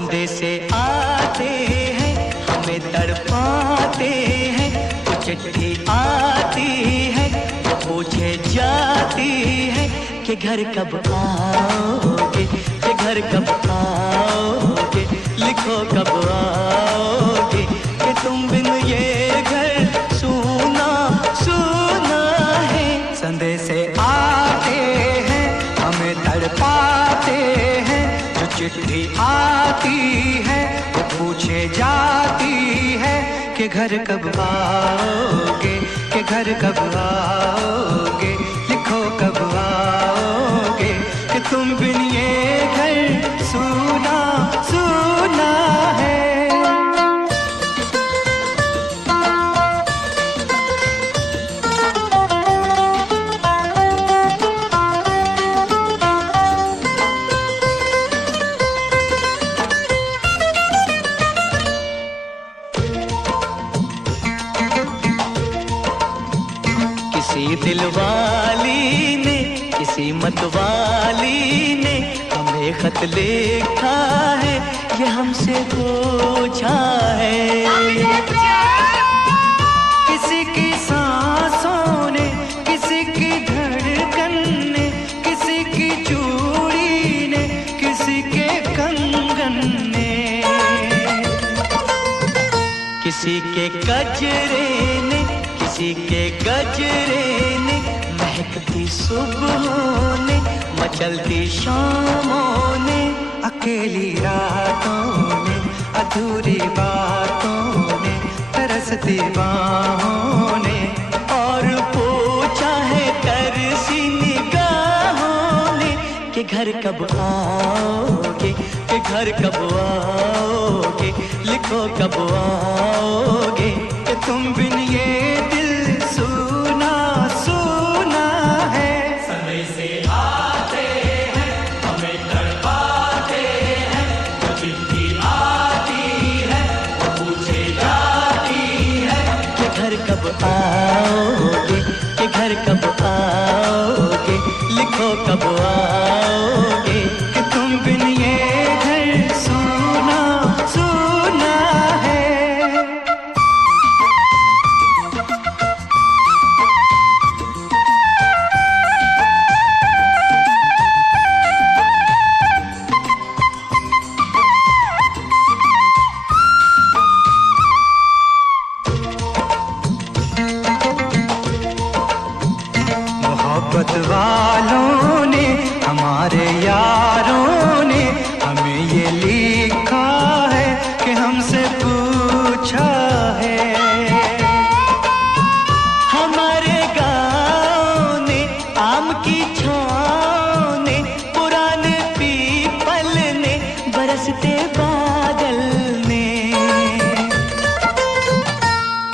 संदेशे आते हैं हमें तड़पाते हैं, वो चिट्ठी आती है वो पूछे जाती है कि घर कब आओगे, कि घर कब आओगे, लिखो कब आओगे, कि तुम बिन ये घर सूना सूना है। संदेशे आते हैं हमें तड़पाते हैं, जो चिट्ठी आती है वो पूछे जाती है कि घर कब आओगे, कि घर कब आओगे, लिखो कब आओगे, कि तुम बिन ये घर सूना सूना है। किसी दिलवाली ने किसी मतवाली ने हमें खत लिखा है, ये हमसे पूछा है। किसी की सांसों ने, किसी की धड़कन ने, किसी की चूड़ी ने, किसी के कंगन ने, किसी के गजरे ने, किसी के गजरे ने, महकती सुबहों ने, मचलती शामों ने, अकेली रातों ने, अधूरी बातों ने, तरसती बाहों ने, और पूछा है तरसी निगाहों ने कि घर कब आओगे, कि घर कब आओगे, लिखो कब आओगे, कि तुम बिन ये दिल सूना सूना है। समय से आते हैं हमें तड़पाते हैं, जो चिट्ठी आती है वो पूछे जाती है कि घर कब आओगे, कि घर कब आओगे, लिखो कब आओगे, कि तुम बिन ये घर सूना सूना है। मोहब्बत वालों ने, हमारे यारों ने हमें ये लिखा है कि हमसे पूछा है। हमारे गाँव ने, आम की छाँव ने, पुराने पीपल ने, बरसते बादल ने,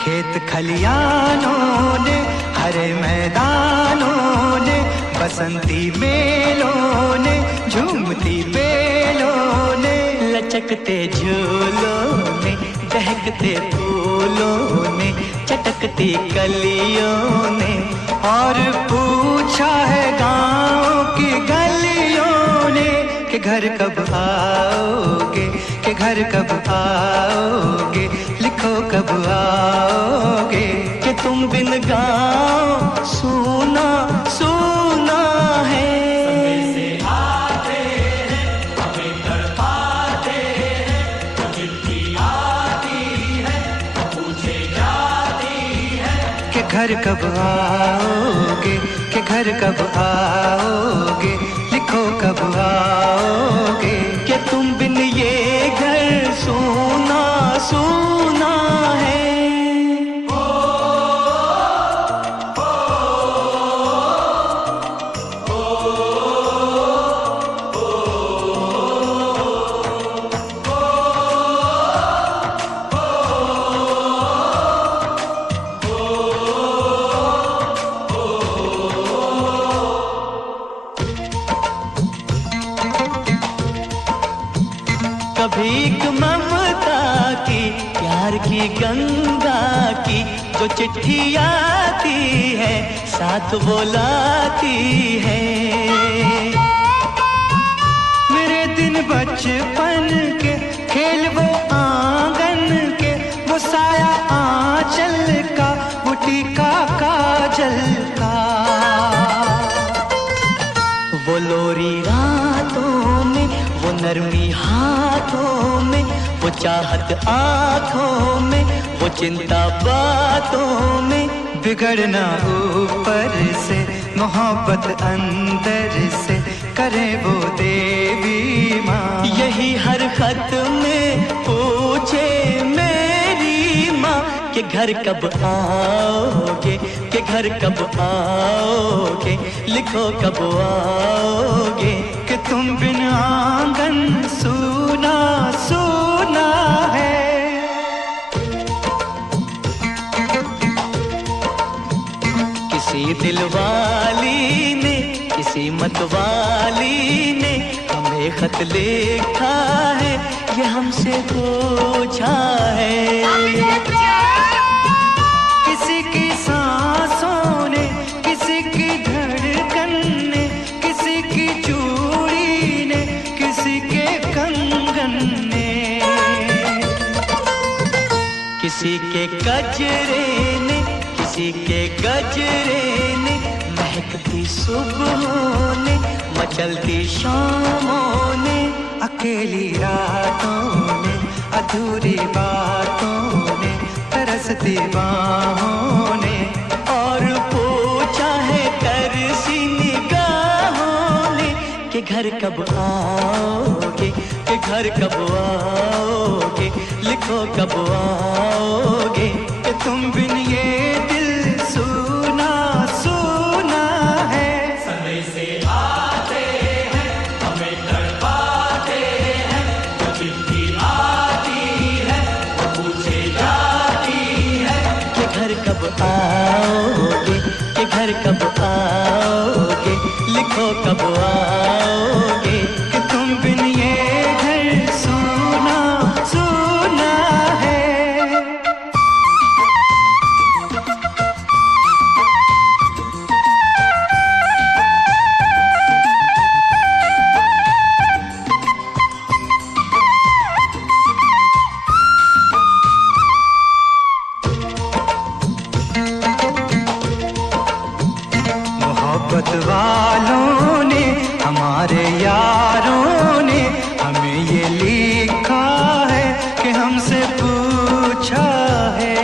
खेत खलियानों ने, हरे मैदानों ने, बसंती मेलों ने, झूमती बेलों ने, लचकते झूलों ने, दहकते फूलों ने, चटकती कलियों ने, और पूछा है गाँव की गलियों ने कि घर कब आओगे, कि घर कब आओगे, लिखो कब आओगे, कि तुम बिन गाँव सूना सूना है। समय से आते हैं हमें तड़पाते हैं, जो चिट्ठी आती है वो पूछे जाती है कि घर कब आओगे, कि घर कब आओगे, लिखो कब आओगे, कि तुम बिन ये घर सूना सूना है। कभी एक ममता की, प्यार की गंगा की, जो चिट्ठी आती है साथ वो लाती है। मेरे दिन बचपन के आंचल का, वो टीका काजल का। वो लोरी रातों में, वो नरमी हाथों में, वो चाहत आँखों में, वो चिंता बातों में। बिगड़ना ऊपर से, मोहब्बत अंदर से, करे वो देवी माँ। यही हर खत में पूछे मेरी माँ कि घर कब आओगे, कि घर कब आओगे, लिखो कब आओगे। कि तुम बिन आंगन सूना सूना है। किसी दिलवाली ने, किसी मतवाली ने हमें खत लिखा है, ये हमसे पूछा है। किसी की सांसों ने, किसी की धड़कन ने, किसी की चूड़ी ने, किसी के कंगन ने, किसी के गजरे ने, किसी के गजरे ने, महकती सुबहों ने, मचलती शामों ने, अकेली रातों ने, अधूरी बातों ने, तरसती बाहों ने, और पूछा है तरसी निगाहों ने कि घर कब आओगे, कि घर कब आओगे, लिखो कब आओगे। कि तुम बिन ये दिल सूना सूना है। समय से आते हैं, हमें तड़पाते हैं, वो चिट्ठी आती है, वो पूछे जाती है कि घर कब आओगे, कि घर कब आओगे, लिखो कब आओगे। कि तुम बिन ये घर सूना सूना है। मोहब्बत वालों ने, हमारे यारों ने हमें ये लिखा है कि हमसे पूछा है।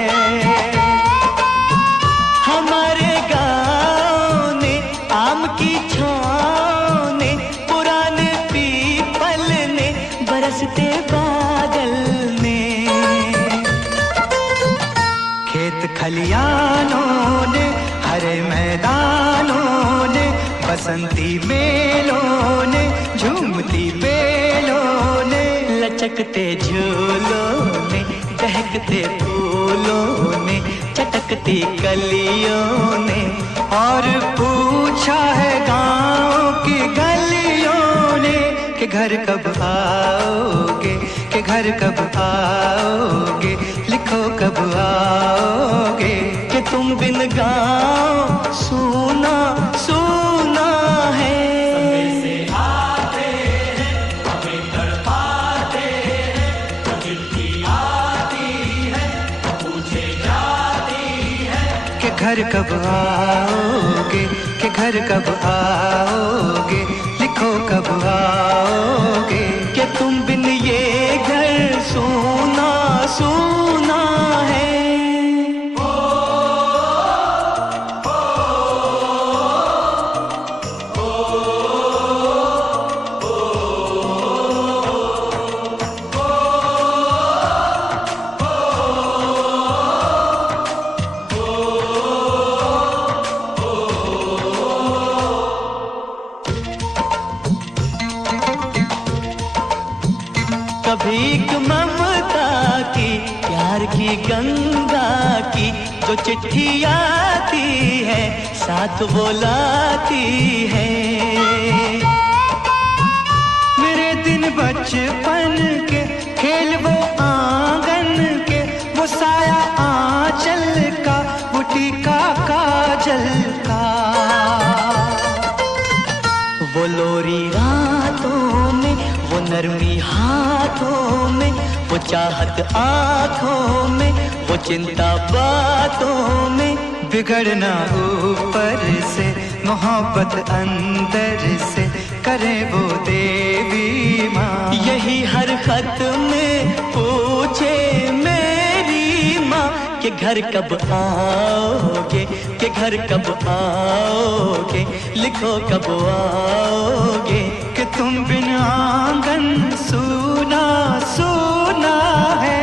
हमारे गाँव ने, आम की छाँव ने, पुराने पीपल ने, बरसते बादल ने, खेत खलियानों ने, हरे मैदानों ने, बसंती मेलों ने, झूमती बेलों ने, लचकते झूलों ने, दहकते फूलों ने, चटकती कलियों ने, और पूछा है गाँव की गलियों ने कि घर कब आओगे, कि घर कब आओगे, लिखो कब आओगे। कि तुम बिन गाँव सूना सूना है। समय से आते हैं, हमें तड़पाते हैं, वो चिट्ठी आती है, वो पूछे जाती है कि घर कब आओगे, कि घर कब आओगे, लिखो कब आओगे। कि तुम बिन ये घर सूना सूना है। कभी एक ममता की, प्यार की गंगा की, जो चिट्ठी आती है, साथ वो लाती है। मेरे दिन बचपन के, खेल वो आंगन के, वो साया आंचल का, वो टीका काजल का। वो लोरी रातों में, वो नरमी हाथों में, वो चाहत आँखों में, वो चिंता बातों में, बिगड़ना ऊपर से, मोहब्बत अंदर से, करे वो देवी माँ। यही हर खत में पूछे मेरी माँ कि घर कब आओगे, कि घर कब आओगे, लिखो कब आओगे, कि तुम बिन आंगन सूना सूना है।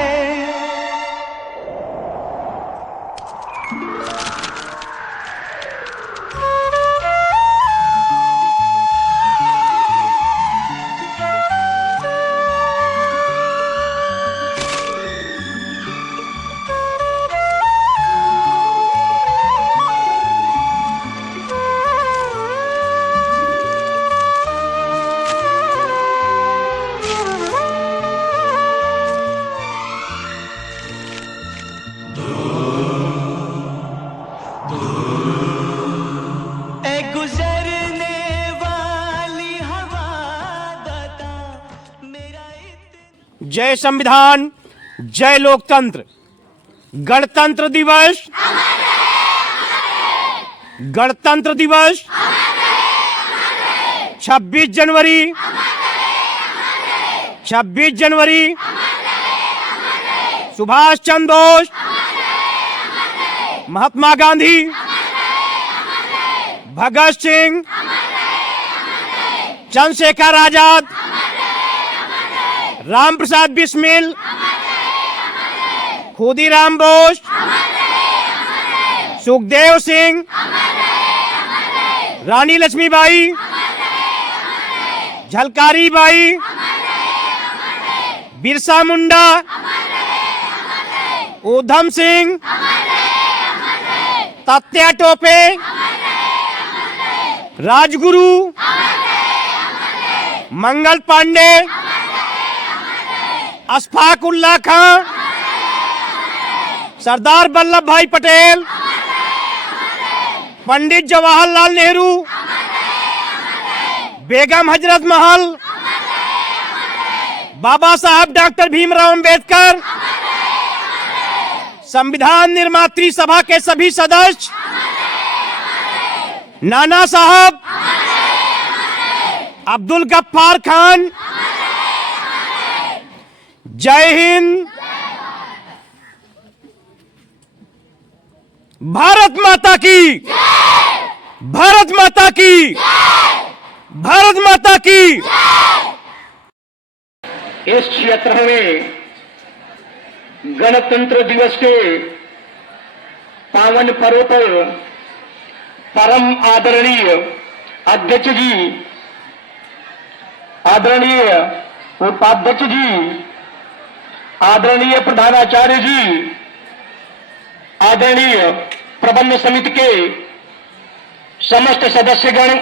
जय संविधान, जय लोकतंत्र। गणतंत्र दिवस, गणतंत्र दिवस 26 जनवरी, 26 जनवरी सुभाष चंद्र बोस, महात्मा गांधी, भगत सिंह, चंद्रशेखर आजाद, राम प्रसाद बिस्मिल, खुदीराम बोस, सुखदेव सिंह, रानी लक्ष्मीबाई, झलकारी बाई, बिरसा मुंडा, ऊधम सिंह, तात्या टोपे, राजगुरु, मंगल पांडे, अशफाक उल्लाह खां, सरदार वल्लभ भाई पटेल, पंडित जवाहरलाल नेहरू, बेगम हजरत महल, बाबा साहब डॉक्टर भीमराव अंबेडकर, संविधान निर्मात्री सभा के सभी सदस्य, नाना साहब, अब्दुल गफ्फार खान, जय हिंद। भारत माता की, भारत माता की, भारत माता की। इस 76वें गणतंत्र दिवस के पावन पर्व पर परम आदरणीय अध्यक्ष जी, आदरणीय उपाध्यक्ष जी, आदरणीय प्रधानाचार्य जी, आदरणीय प्रबंध समिति के समस्त सदस्यगण,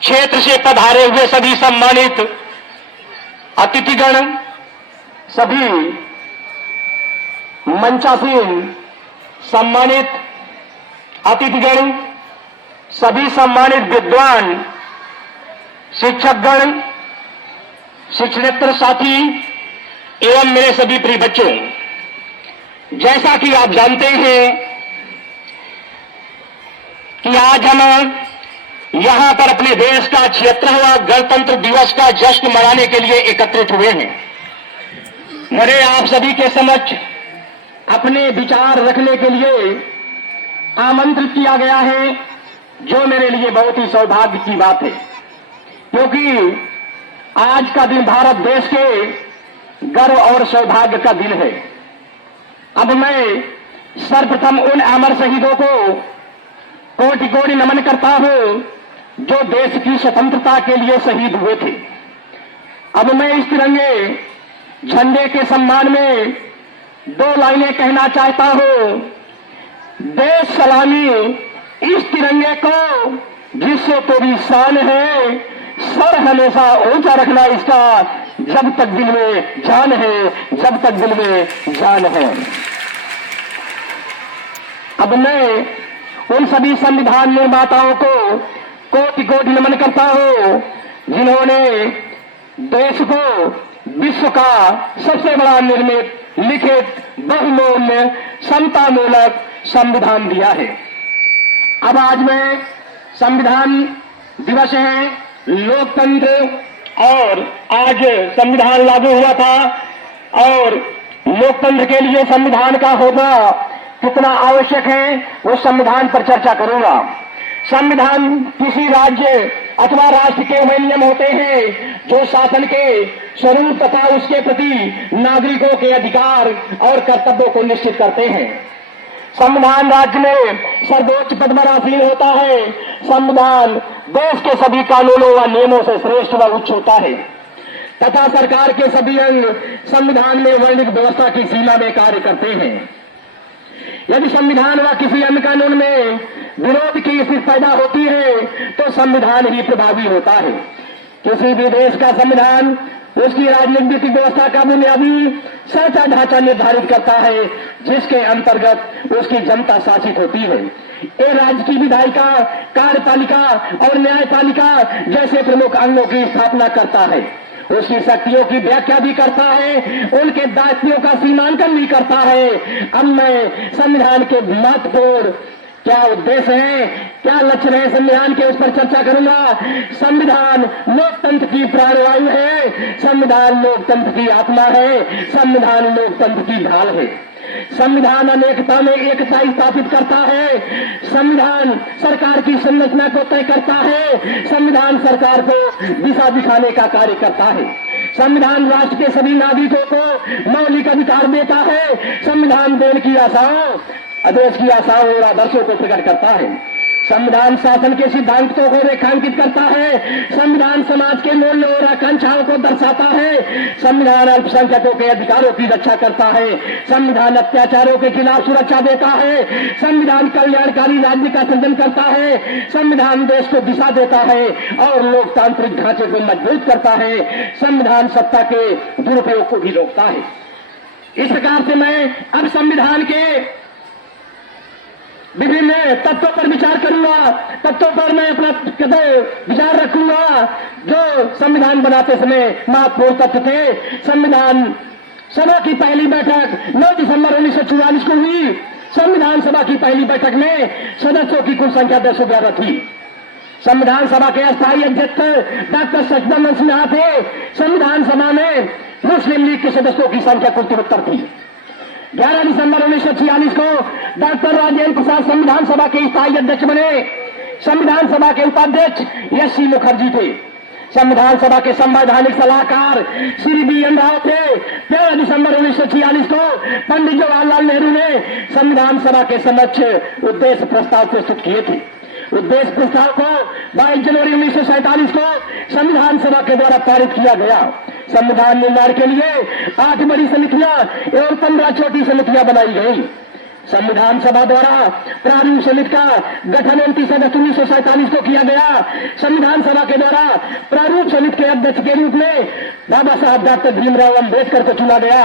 क्षेत्र से पधारे हुए सभी सम्मानित अतिथिगण, सभी मंचासीन सम्मानित अतिथिगण, सभी सम्मानित विद्वान, शिक्षकगण, शिक्षणेतर साथी एवं मेरे सभी प्रिय बच्चों, जैसा कि आप जानते हैं कि आज हम यहां पर अपने देश का 76वां गणतंत्र दिवस का जश्न मनाने के लिए एकत्रित हुए हैं। मुझे आप सभी के समक्ष अपने विचार रखने के लिए आमंत्रित किया गया है, जो मेरे लिए बहुत ही सौभाग्य की बात है, क्योंकि आज का दिन भारत देश के गर्व और सौभाग्य का दिन है। अब मैं सर्वप्रथम उन अमर शहीदों को कोटि कोटि नमन करता हूं जो देश की स्वतंत्रता के लिए शहीद हुए थे। अब मैं इस तिरंगे झंडे के सम्मान में 2 लाइनें कहना चाहता हूं। देश सलामी इस तिरंगे को जिससे तेरी शान है, सर हमेशा ऊंचा रखना इसका, जब तक दिल में जान है, जब तक दिल में जान है। अब मैं उन सभी संविधान निर्माताओं को कोटि कोटि नमन करता हूं जिन्होंने देश को विश्व का सबसे बड़ा निर्मित, लिखित, बहुमूल्य, समतामूलक संविधान दिया है। अब आज में संविधान दिवस है, लोकतंत्र, और आज संविधान लागू हुआ था और लोकतंत्र के लिए संविधान का होना कितना आवश्यक है उस संविधान पर चर्चा करूंगा। संविधान किसी राज्य अथवा राष्ट्र के वे नियम होते हैं जो शासन के स्वरूप तथा उसके प्रति नागरिकों के अधिकार और कर्तव्यों को निश्चित करते हैं। संविधान राज्य में सर्वोच्च पद पर आसीन होता है। संविधान देश के सभी कानूनों व नियमों से श्रेष्ठ व उच्च होता है तथा सरकार के सभी अंग संविधान में वर्णित व्यवस्था की सीमा में कार्य करते हैं। यदि संविधान व किसी अन्य कानून में विरोध की स्थिति पैदा होती है तो संविधान ही प्रभावी होता है। किसी भी देश का संविधान उसकी राजनीतिक व्यवस्था का बुनियादी संरचना ढांचा निर्धारित करता है जिसके अंतर्गत उसकी जनता शासित होती है। ये राज्य की विधायिका, कार्यपालिका और न्यायपालिका जैसे प्रमुख अंगों की स्थापना करता है, उसकी शक्तियों की व्याख्या भी करता है, उनके दायित्वों का सीमांकन भी करता है। अब मैं संविधान के महत्वपूर्ण क्या उद्देश्य है, क्या लक्ष्य है संविधान के, उस पर चर्चा करूंगा। संविधान लोकतंत्र की प्राणवायु है, संविधान लोकतंत्र की आत्मा है, संविधान लोकतंत्र की ढाल है। संविधान अनेकता में एकता स्थापित करता है। संविधान सरकार की संरचना को तय करता है। संविधान सरकार को दिशा दिखाने का कार्य करता है। संविधान राष्ट्र के सभी नागरिकों को मौलिक अधिकार देता है। संविधान देश की आशाओं, देश की आशाओं और आदर्शों को प्रकट करता है। संविधान शासन के सिद्धांतों को रेखांकित करता है। संविधान समाज के मूल्यों और आकांक्षाओं को दर्शाता है। संविधान अल्पसंख्यकों के अधिकारों की रक्षा करता है। संविधान अत्याचारों के खिलाफ सुरक्षा देता है। संविधान कल्याणकारी राज्य का सृजन करता है। संविधान देश को दिशा देता है और लोकतांत्रिक ढांचे को मजबूत करता है। संविधान सत्ता के दुरुपयोग को भी रोकता है। इस प्रकार से मैं अब संविधान के विभिन्न तत्वों पर विचार करूंगा, तत्वों पर मैं अपना विचार रखूंगा जो संविधान बनाते समय महत्वपूर्ण तत्व थे। संविधान सभा की पहली बैठक 9 दिसंबर 1944 को हुई। संविधान सभा की पहली बैठक में सदस्यों की कुल संख्या 211 थी। संविधान सभा के अस्थायी अध्यक्ष डॉक्टर सचिदानंद सिन्हा थे। संविधान सभा में मुस्लिम लीग के सदस्यों की संख्या कुल 73 थी। 11 दिसंबर 1946 को डॉक्टर राजेंद्र प्रसाद संविधान सभा के स्थायी अध्यक्ष बने। संविधान सभा के उपाध्यक्ष एस.सी. मुखर्जी थे। संविधान सभा के संवैधानिक सलाहकार श्री बी.एन. राव थे। 13 दिसंबर 1946 को पंडित जवाहरलाल नेहरू ने संविधान सभा के समक्ष उद्देश्य प्रस्ताव प्रस्तुत किए थे। उद्देश्य प्रस्ताव को 22 जनवरी 1947 को संविधान सभा के द्वारा पारित किया गया। संविधान निर्माण के लिए 8 बड़ी समितियां एवं 15 छोटी समितियां बनाई गई। संविधान सभा द्वारा प्रारूप समिति का गठन 29 अगस्त 1947 को किया गया। संविधान सभा के द्वारा प्रारूप समिति के अध्यक्ष के रूप में बाबा साहब डॉक्टर भीमराव अम्बेडकर को चुना गया।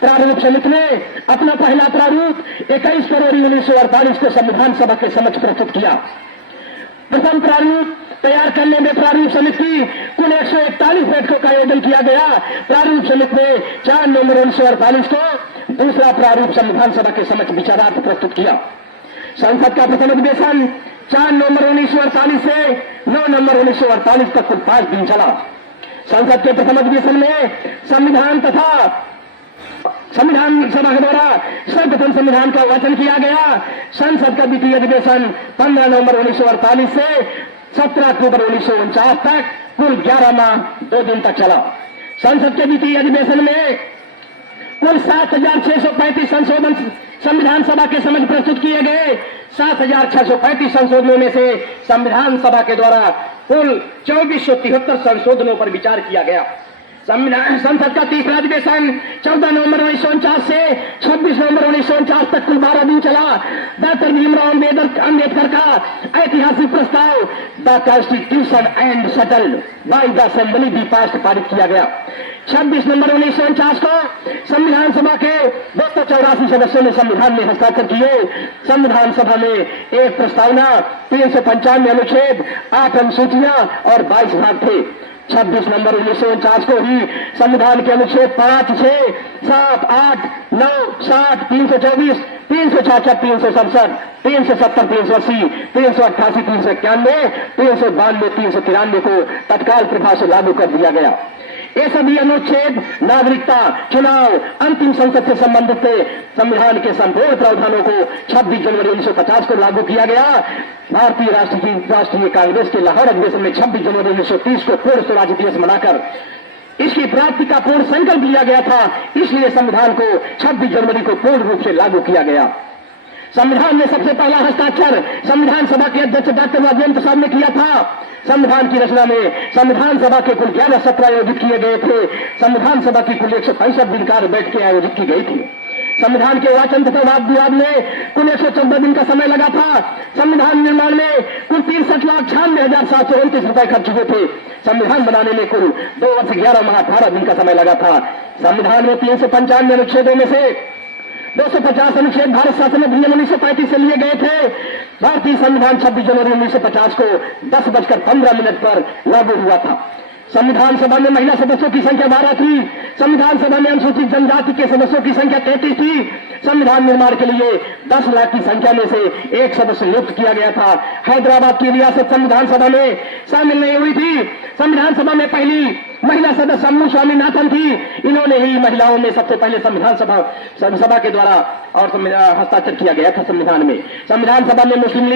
प्रारूप समिति ने अपना पहला प्रारूप 21 फरवरी 1948 को संविधान सभा के समक्ष प्रस्तुत किया। प्रथम प्रारूप तैयार करने में प्रारूप समिति की कुल 141 बैठकों का आयोजन किया गया। प्रारूप समिति ने 4 नवंबर 1948 को दूसरा प्रारूप संविधान सभा के समक्ष विचारार्थ प्रस्तुत किया। संसद का प्रथम अधिवेशन 4 नवंबर 1948 से 9 नवंबर 1948 तक कुल 5 दिन चला। संसद के प्रथम अधिवेशन में संविधान सभा के द्वारा सर्वप्रथम संविधान का वाचन किया गया। संसद का द्वितीय अधिवेशन 15 नवंबर 1948 से 17 अक्टूबर 1949 तक कुल 11 माह 2 दिन तक चला। संसद के द्वितीय अधिवेशन में कुल 7,635 संशोधन संविधान सभा के समक्ष प्रस्तुत किए गए। 7,635 संशोधनों में से संविधान सभा के द्वारा कुल 2473 संशोधनों पर विचार किया गया। संसद का तीसरा अधिवेशन 14 नवंबर 1949 से 26 नवंबर 1949 तक कुल 12 दिन चला। डॉक्टर भीमराव अम्बेडकर का ऐतिहासिक प्रस्ताव the constitution and settled by the assembly भी पारित किया गया। 26 नवंबर 1949 को संविधान सभा के 284 सदस्यों ने संविधान में हस्ताक्षर किए। संविधान सभा में एक प्रस्तावना, 395 अनुच्छेद, 8 अनुसूचियां और 22 भाग थे। 26 नवंबर 1949 को ही संविधान के अनुच्छेद 5, 6, 7, 8, 9, 60, 324, 366, 367, 370, 380, 388, 391, 392, 393 को तत्काल प्रभाव से लागू कर दिया गया। ये सभी अनुच्छेद नागरिकता, चुनाव, अंतिम संसद से संबंधित थे। संविधान के संपूर्ण प्रावधानों को 26 जनवरी 1950 को लागू किया गया। भारतीय राष्ट्रीय कांग्रेस के लाहौर अधिवेशन में 26 जनवरी 1930 को पूर्ण स्वराज दिवस मनाकर इसकी प्राप्ति का पूर्ण संकल्प लिया गया था। इसलिए संविधान को 26 जनवरी को पूर्ण रूप से लागू किया गया। संविधान में सबसे पहला हस्ताक्षर संविधान सभा के अध्यक्ष डॉक्टर राजेंद्र प्रसाद ने किया था। संविधान की रचना में संविधान सभा के कुल 11 सत्र आयोजित किए गए थे। संविधान सभा की कुल 165 दिन कार्य बैठकें आयोजित की गई थी। संविधान के वाचन तथा वाद विवाद में कुल 114 दिन का समय लगा था। संविधान निर्माण में कुल 63,96,729 रुपए खर्च हुए थे। संविधान बनाने में कुल 2 वर्ष 11 माह 18 दिन का समय लगा था। संविधान में 395 अनुच्छेदों में से 250 अनुच्छेद भारत शासन अधिनियम 1935 से लिए गए थे। भारतीय संविधान 26 जनवरी 1950 को 10:15 पर लागू हुआ था। संविधान सभा में महिला सदस्यों की संख्या 12 थी। संविधान सभा में अनुसूचित जनजाति के सदस्यों की संख्या 33 थी। संविधान निर्माण के लिए 10 लाख की संख्या में से एक सदस्य नियुक्त किया गया था। हैदराबाद की रियासत संविधान सभा में शामिल नहीं हुई थी। संविधान सभा में पहली महिला सदस्य अम्मू स्वामीनाथन थी। इन्होंने ही महिलाओं में सबसे पहले संविधान सभा के द्वारा और हस्ताक्षर किया गया था। संविधान सभा में मुस्लिम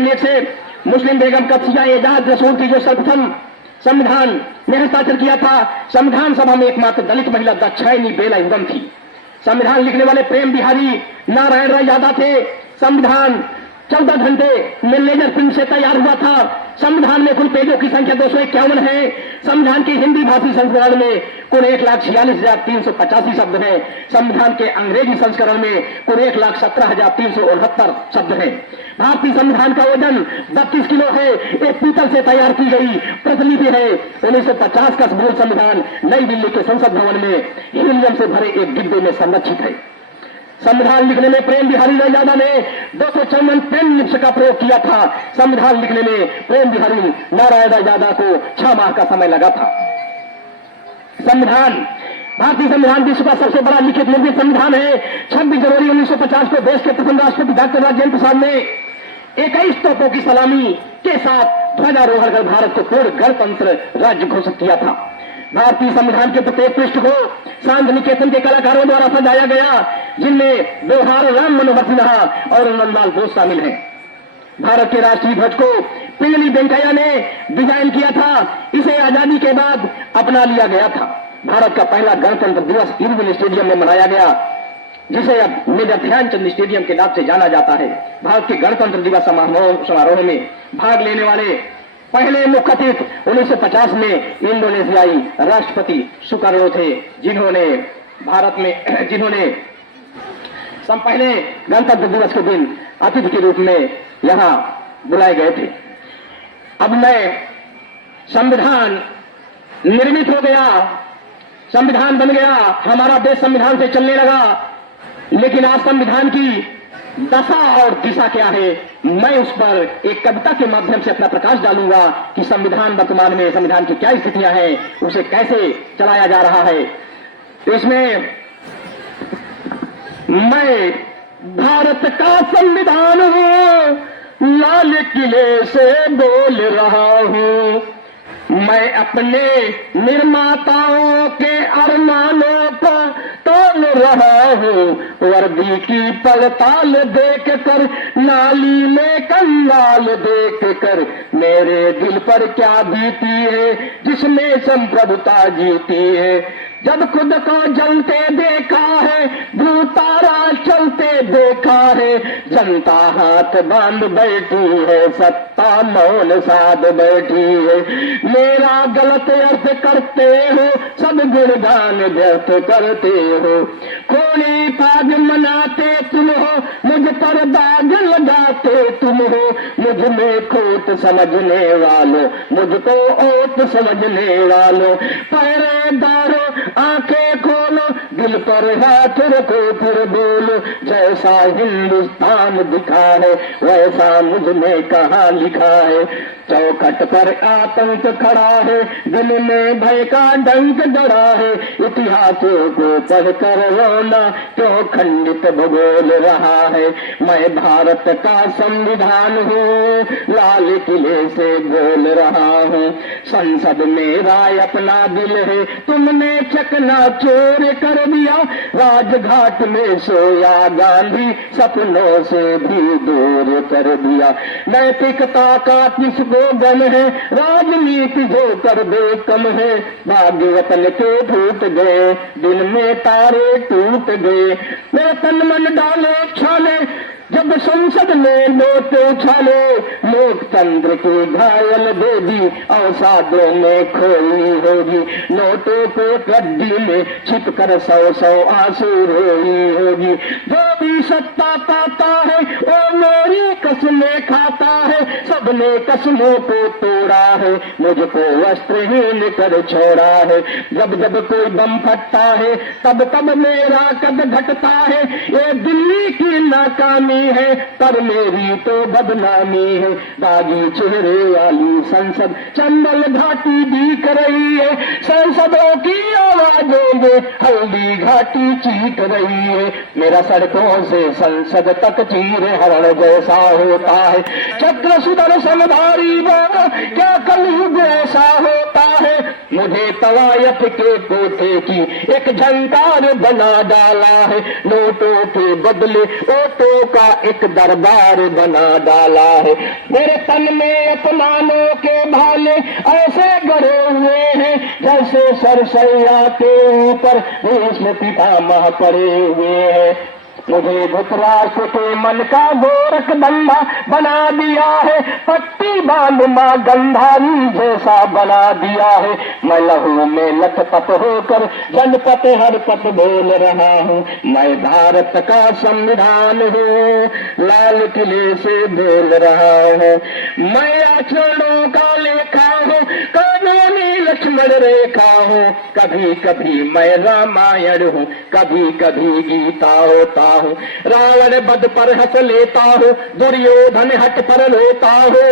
लीग से मुस्लिम बेगम कब्सिया एजाज रसूल थी जो सर्वप्रथम संविधान में हस्ताक्षर किया था। संविधान सभा में एकमात्र दलित महिला दाक्षायणी बेला युगम थी। संविधान लिखने वाले प्रेम बिहारी नारायण राय यादव थे। संविधान 14 घंटे में लेजर प्रिंट से तैयार हुआ था। संविधान में कुल पेजों की संख्या 251 है। संविधान के हिंदी भाषी संस्करण में कुल 1,46,385 शब्द हैं। संविधान के अंग्रेजी संस्करण में कुल 1,17,369 शब्द हैं। भारतीय संविधान का वजन 32 किलो है। एक पीतल से तैयार की गई प्रतिलिपि है। 1950 का मूल संविधान नई दिल्ली के संसद भवन में हीलियम से भरे एक डिब्बे में संरक्षित है। संविधान लिखने में प्रेम बिहारी राय यादव ने 254 पेन निप्स का प्रयोग किया था। संविधान लिखने में प्रेम बिहारी नारायण राय यादव को 6 माह का समय लगा था। भारतीय संविधान विश्व का सबसे बड़ा लिखित निर्मित संविधान है। 26 जनवरी 1950 को देश के प्रथम राष्ट्रपति डॉक्टर राजेंद्र प्रसाद ने 21 तोपों की सलामी के साथ ध्वजारोहण कर भारत को पूर्ण गणतंत्र राज्य घोषित किया था। भारतीय संविधान के प्रत्येक पृष्ठ को शांति निकेतन के कलाकारों द्वारा सजाया गया, जिनमें व्यवहार राम मनोहर सिन्हा और नंदलाल बोस शामिल हैं। भारत के राष्ट्रीय ध्वज को पिंगली वेंकैया ने डिजाइन किया था। इसे आजादी के बाद अपना लिया गया था। भारत का पहला गणतंत्र दिवस इरविन स्टेडियम में मनाया गया, जिसे अब मेजर ध्यानचंद स्टेडियम के नाम से जाना जाता है। भारत के गणतंत्र दिवस समारोह में भाग लेने वाले पहले मुख्य अतिथि 1950 में इंडोनेशियाई राष्ट्रपति सुकार्नो थे, जिन्होंने पहले गणतंत्र दिवस के दिन अतिथि के रूप में यहां बुलाए गए थे। अब संविधान निर्मित हो गया, संविधान बन गया, हमारा देश संविधान से चलने लगा। लेकिन आज संविधान की दशा और दिशा क्या है, मैं उस पर एक कविता के माध्यम से अपना प्रकाश डालूंगा कि संविधान वर्तमान में संविधान की क्या स्थितियां हैं, उसे कैसे चलाया जा रहा है। इसमें मैं भारत का संविधान हूं, लाल किले से बोल रहा हूं। मैं अपने निर्माताओं के अरमानों को तोल रहा हूँ। वर्दी की पड़ताल देख कर, नाली में कंगाल देख कर, मेरे दिल पर क्या बीती है जिसमें संप्रभुता जीती है। जब खुद को जलते देखा है, ध्रुव तारा चलते देखा है, जनता हाथ बांध बैठी है, सत्ता मौन साध बैठी है। मेरा गलत अर्थ करते हो, सब गुणगान व्यर्थ करते हो। खोली पाग मनाते तुम हो, मुझ पर दाग लगाते तुम हो। मुझ में खोट समझने वालों, मुझको ओट समझने वालों। पहरेदारों आंखें खोलो, दिल पर हाथ रखो फिर बोलो। जैसा हिंदुस्तान दिखा है, वैसा मुझ में कहाँ लिखा है। चौखट पर आतंक खड़ा है, दिल में भय का डंक डरा है। इतिहासों को पढ़कर रोना क्यों खंडित भूगोल रहा है। मैं भारत का संविधान हूँ, लाल किले से बोल रहा हूँ। संसद मेरा अपना दिल है, तुमने चकना चोर कर दिया। राजघाट में सोया गांधी सपनों से भी दूर कर दिया। नैतिकता का किसको गम है, राजनीति जो कर दे कम है। भाग्य वतन के फूट गए, दिल में तारे टूट गए। मेरा तन मन डालो छाले, जब संसद में नोट उछाले। लोकतंत्र की घायल देवी अवसादों में खोई होगी। नोटों को गड्डी में छिप कर 100 आंसू रोई होगी। जो भी सत्ता पाता है वो मेरी कसमें खाता है। सबने कसमों को तोड़ा है, मुझको वस्त्रहीन कर छोड़ा है। जब जब कोई बम फटता है तब तब मेरा कद घटता है। ये दिल्ली की नाकामी है, पर मेरी तो बदनामी है। बागी चेहरे वाली संसद चंबल घाटी दिख रही है। संसदों की आवाजों में हल्दी घाटी चीख रही है। मेरा सड़कों से संसद तक चीर हरण जैसा होता है। चक्र सुदर्शन धारी बाबा क्या कलयुग ऐसा होता है। मुझे तवायत के कोठे की एक झंकार बना डाला है। नोटों के बदले ओटों का एक दरबार बना डाला है। मेरे तन में अपमानों के भाले ऐसे गड़े हुए हैं जैसे सरसैया के ऊपर भीष्म पितामह पड़े हुए हैं। मुझे धृतराष्ट्र के मन का गोरख धंधा बना दिया है। पट्टी बांध मां गंधारी जैसा बना दिया है। मैं लहू में लथपथ होकर जनपथ हर पथ बोल रहा हूँ। मैं भारत का संविधान हूँ, लाल किले से बोल रहा हूँ। मैं आचरणों का लेखा हूँ, कानूनी लक्ष्मण रेखा हूँ। कभी कभी मैं रामायण हूँ, कभी कभी गीता होता हूँ। रावण बद पर हंस लेता हूँ, दुर्योधन हट पर रोता हूँ।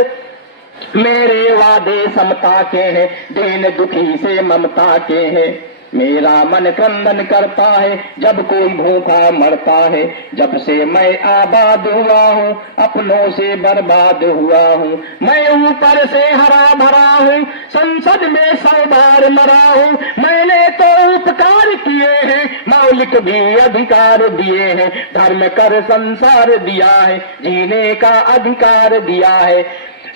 मेरे वादे समता के हैं, दीन दुखी से ममता के हैं। मेरा मन क्रंदन करता है जब कोई भूखा मरता है। जब से मैं आबाद हुआ हूँ अपनों से बर्बाद हुआ हूँ। मैं ऊपर से हरा भरा हूँ, संसद में 100 बार मरा हूँ। मैंने तो उपकार किए हैं, मौलिक भी अधिकार दिए हैं। धर्म कर संसार दिया है, जीने का अधिकार दिया है।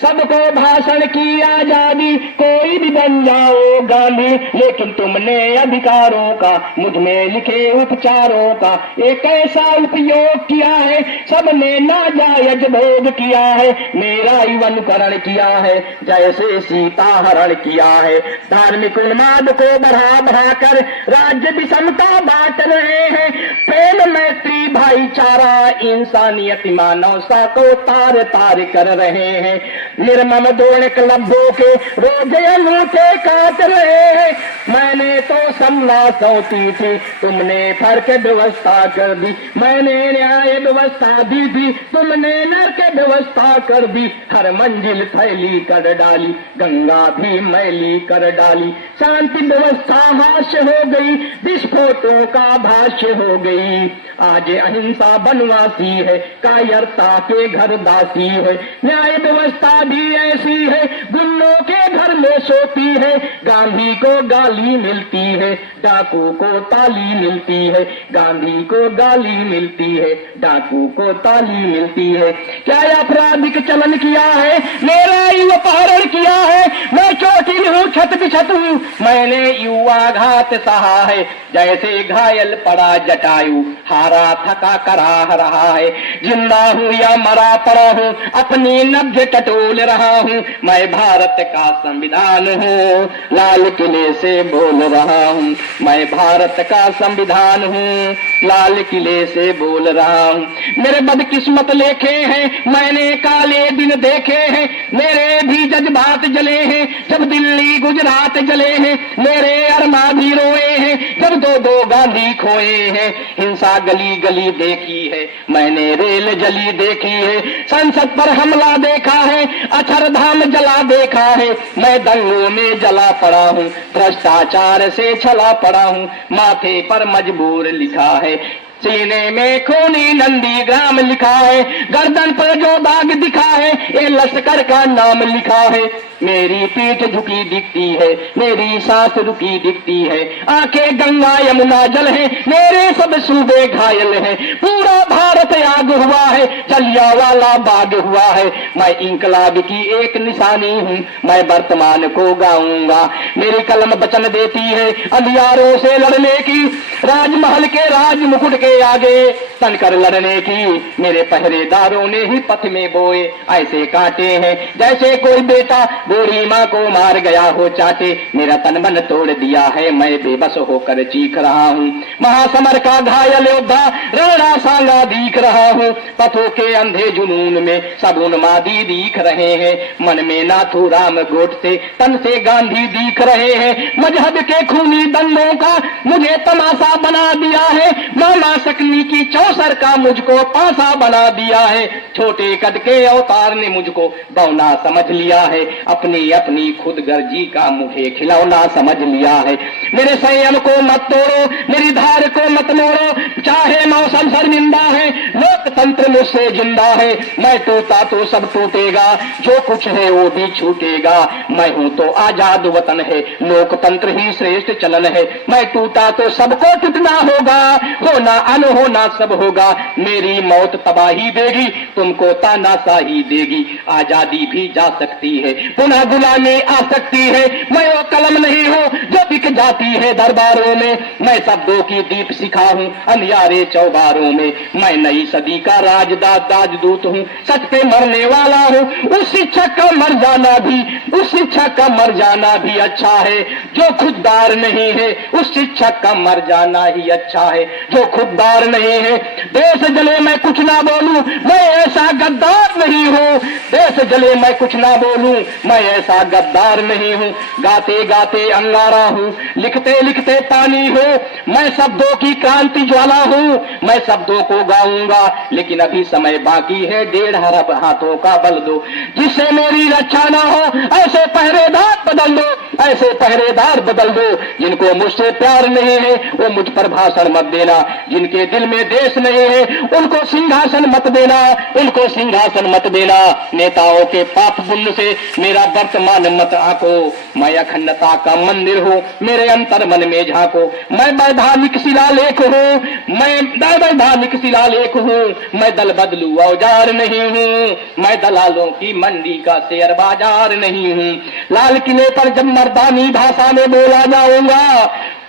सबको भाषण की आजादी, कोई भी बन जाओ गांधी। लेकिन तुमने अधिकारों का मुझ में लिखे उपचारों का एक ऐसा उपयोग किया है, सबने नाजायज भोग किया है। मेरा ही अनुकरण किया है जैसे सीता हरण किया है। धार्मिक उन्माद को बढ़ा बढ़ाकर राज्य विषमता बांट रहे हैं। प्रेम मैत्री भाईचारा इंसानियत मानवता को तार तार कर रहे हैं। निर्मम दोण क्लबों के रोज अंगूठे काट रहे हैं। मैंने तो सन्ना सौती थी, तुमने फर्क व्यवस्था कर दी। मैंने न्याय व्यवस्था दी थी, तुमने नरक व्यवस्था कर दी। हर मंजिल फैली कर डाली, गंगा भी मैली कर डाली। शांति व्यवस्था हास्य हो गई, विस्फोटों का भाष्य हो गई। आज अहिंसा बनवासी है, कायरता के घर दासी है। न्याय व्यवस्था भी ऐसी है, गुंडों के घर में सोती है। गांधी को गाली मिलती है, डाकू को ताली मिलती है। गांधी को गाली मिलती है, डाकू को ताली मिलती है। क्या आपराधिक चलन किया है, मेरा युवा अपहरण किया है। मैं चोटिल हूँ, छत बिछत हूँ, मैंने युवाघात सहा है। जैसे घायल पड़ा जटायु, हारा थका कराह रहा है। जिंदा हूँ या मरा पड़ा हूँ, अपनी नब्ज टटोल रहा हूँ। मैं भारत का संविधान हूँ, लाल किले से बोल रहा हूँ। मैं भारत का संविधान हूँ, लाल किले से बोल रहा हूँ। मेरे बदकिस्मत लेखे हैं, मैंने काले दिन देखे हैं। मेरे भी जज्बात जले हैं जब दिल्ली गुजरात जले हैं। मेरे अरमा भी रोए हैं जब दो दो गांधी खोए हैं, हिंसा गली गली देखी है, मैंने रेल जली देखी है, संसद पर हमला देखा है, अक्षरधाम जला देखा है, मैं दंगों में जला पड़ा हूँ, भ्रष्टाचार से छला पड़ा हूँ, माथे पर मजबूर लिखा है, सीने में खूनी नंदी ग्राम लिखा है, गर्दन पर जो दाग दिखा है, ये लश्कर का नाम लिखा है, मेरी पीठ झुकी दिखती है, मेरी सांस रुकी दिखती है, आंखें गंगा यमुना जल है, मेरे सब सूबे घायल हैं, पूरा भारत आग हुआ है, जलियांवाला बाग हुआ है, मैं इंकलाब की एक निशानी हूँ, मैं वर्तमान को गाऊंगा, मेरी कलम वचन देती है अंधियारों से लड़ने की, राजमहल के राज मुकुट के आगे तनकर लड़ने की, मेरे पहरेदारों ने ही पथ में बोए ऐसे कांटे हैं, जैसे कोई बेटा बूढ़ी माँ को मार गया हो चाटे, मेरा तन मन तोड़ दिया है, मैं बेबस होकर चीख रहा हूँ, महासमर का घायल योद्धा राणा सांगा दिख रहा हूँ, पथों के अंधे जुनून में सब उन्मादी दिख रहे हैं, मन में नाथूराम गोडसे तन से गांधी दिख रहे हैं, मजहब के खूनी दंगों का मुझे तमाशा बना दिया है, मामा सकनी की चौसर का मुझको पासा बना दिया है, छोटे कद के अवतार ने मुझको बौना समझ लिया है, अपनी अपनी खुद गर्जी का मुझे खिलौना समझ लिया है, मेरे संयम को मत तोड़ो, मेरी धार को मत मोड़ो, चाहे मौसम शर्मिंदा है, लोकतंत्र मुझसे जिंदा है, मैं टूटा तो सब टूटेगा, जो कुछ है वो भी छूटेगा, मैं हूँ तो आजाद वतन है, लोकतंत्र ही श्रेष्ठ चलन है, मैं टूटा तो सबको टूटना होगा, होना अनहोना सब होगा, मेरी मौत तबाही देगी, तुमको तानाशाही देगी, आजादी भी जा सकती है, पुनः गुलामी आ सकती है, मैं वो कलम नहीं हूँ जो बिक जाती है दरबारों में, मैं शब्दों की दीप शिखा हूँ अंधियारे चौबारों में, मैं नई सदी का राजदूत हूँ, सच पे मरने वाला हूँ, उस शिक्षक का मर जाना भी, उस शिक्षक का मर जाना भी अच्छा है, जो खुददार नहीं है, उस शिक्षक का मर जाना ही अच्छा है, जो खुददार नहीं है, देश जले मैं कुछ ना बोलूं, मैं ऐसा गद्दार नहीं हूँ, देश जले मैं कुछ ना बोलूं, मैं ऐसा गद्दार नहीं हूँ, गाते गाते अंगारा हूँ, लिखते लिखते पानी हूँ, मैं शब्दों की क्रांति ज्वाला हूँ, मैं शब्दों को गाऊंगा, लेकिन अभी समय बाकी है, 1.5 हाथों का बल दो, जिससे मेरी रक्षा ना हो, ऐसे पहरेदार बदल दो, ऐसे पहरेदार बदल दो, जिनको मुझसे प्यार नहीं है वो मुझ पर भाषण मत देना, जिनके दिल में देश नहीं है उनको सिंहासन मत देना, उनको सिंहासन मत देना, नेताओं के पाप पुण्य से मेरा वर्तमान मत आको, मैं अखंडता का मंदिर हूँ, मेरे अंतर मन में झांको, मैं वैधानिक शिलालेख हूँ, मैं वैधानिक शिलालेख हूँ, मैं दल बदलू औजार नहीं हूँ, मैं दलालों की मंडी का शेयर बाजार नहीं हूँ, लाल किले पर जब मर्दानी भाषा में बोला जाऊंगा,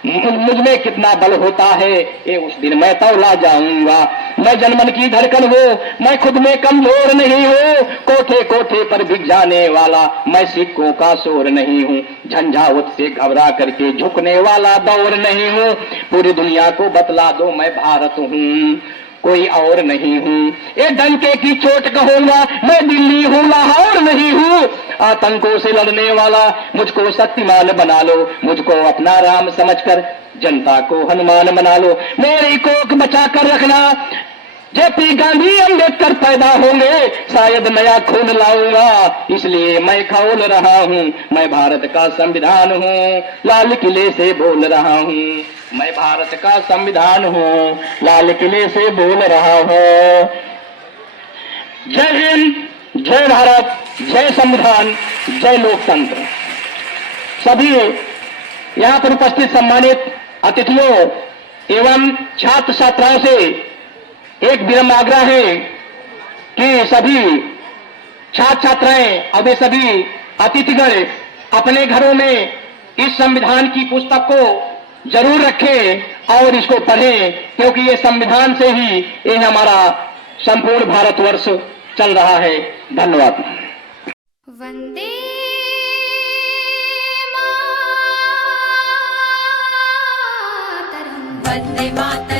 मुझ में कितना बल होता है ये उस दिन मैं तौला जाऊंगा, मैं जनमन की धड़कन हूँ, मैं खुद में कमजोर नहीं हूँ, कोठे कोठे पर बिक जाने वाला मैं सिक्कों का शोर नहीं हूँ, झंझावत से घबरा करके झुकने वाला दौर नहीं हूँ, पूरी दुनिया को बतला दो मैं भारत हूँ, कोई और नहीं हूँ, ये डंके की चोट कहूंगा मैं दिल्ली हूँ लाहौर नहीं हूँ, आतंकों से लड़ने वाला मुझको शक्तिमान बना लो, मुझको अपना राम समझकर जनता को हनुमान बना लो, मेरी कोख बचा कर रखना, जेपी गांधी अम्बेडकर पैदा होंगे शायद नया खून लाऊंगा, इसलिए मैं खोल रहा हूँ, मैं भारत का संविधान हूँ, लाल किले से बोल रहा हूँ, मैं भारत का संविधान हूँ, लाल किले से बोल रहा हूँ। जय हिंद, जय भारत, जय संविधान, जय लोकतंत्र। सभी यहाँ पर उपस्थित सम्मानित अतिथियों एवं छात्र छात्राओं से एक विनम्र आग्रह है कि सभी छात्र छात्राएं और वे सभी अतिथिगण अपने घरों में इस संविधान की पुस्तक को जरूर रखें और इसको पढ़ें, क्योंकि ये संविधान से ही ये हमारा संपूर्ण भारतवर्ष चल रहा है। धन्यवाद। वंदे मातरम, वंदे मातरम।